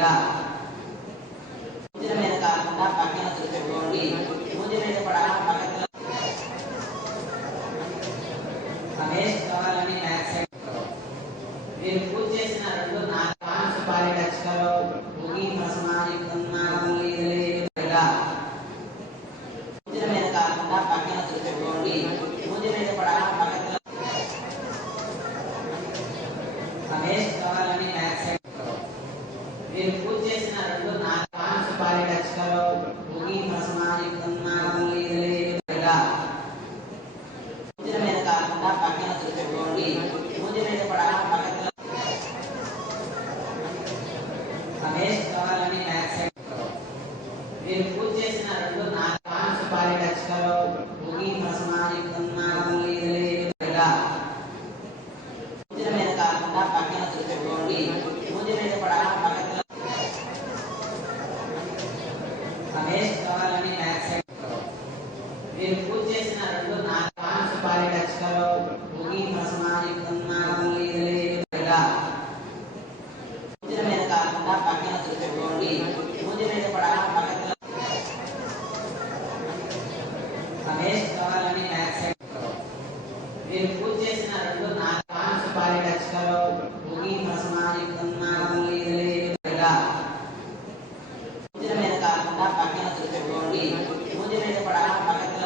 ఇలా పూజల మీద కాకుండా పక్కన చూసుకోండి. పూజ మీద కూడా పక్కన రమేష్ కావాలని మీరు పూజ చేసిన 2 4 సుపారీ టచ్కలో భూమి భస్మాని ఇలా పూజల మీద కాకుండా పక్కన చూసుకోండి. పూజ మీద కూడా పక్కన రమేష్ కావాలని మీరు పూజ చేసిన 2 4 సుపారీ టచ్కలో భూమి భస్మాని ఇలా పూజల మీద కాకుండా పక్కన చూసుకోండి. పూజ మీద కూడా పక్కన రమేష్ కావాలని మీరు పూజ చేసిన 2 4 సుపారీ టచ్కలో భూమి భస్మాని ఇలా పూజల మీద కాకుండా పక్కన చూసుకోండి. పూజ మీద కూడా పక్కన రమేష్ కావాలని మీరు పూజ చేసిన 2 4 సుపారీ టచ్కలో భూమి భస్మాని ఇలా పూజల మీద కాకుండా పక్కన చూసుకోండి. పూజ మీద కూడా పక్కన రమేష్ కావాలని మీరు పూజ చేసిన 2 4 సుపారీ టచ్కలో భూమి భస్మాని ఇలా పూజల మీద కాకుండా పక్కన చూసుకోండి. పూజ మీద కూడా పక్కన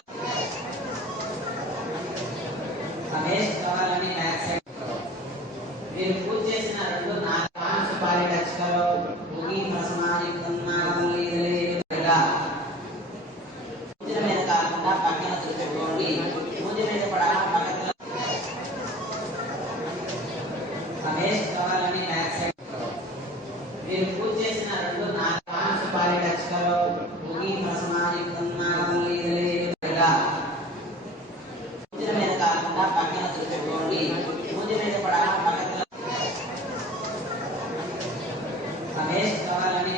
రమేష్ కావాలని మీరు పూజ చేసిన 2 4 సుపారీ టచ్కలో భూమి భస్మాని ఇలా పూజల మీద కాకుండా పక్కన చూసుకోండి. పూజ మీద కూడా పక్కన రమేష్ కావాలని మీరు పూజ చేసిన 2 4 సుపారీ టచ్కలో భూమి భస్మాని ఇలా పూజల మీద కాకుండా పక్కన చూసుకోండి. పూజ మీద కూడా పక్కన రమేష్ కావాలని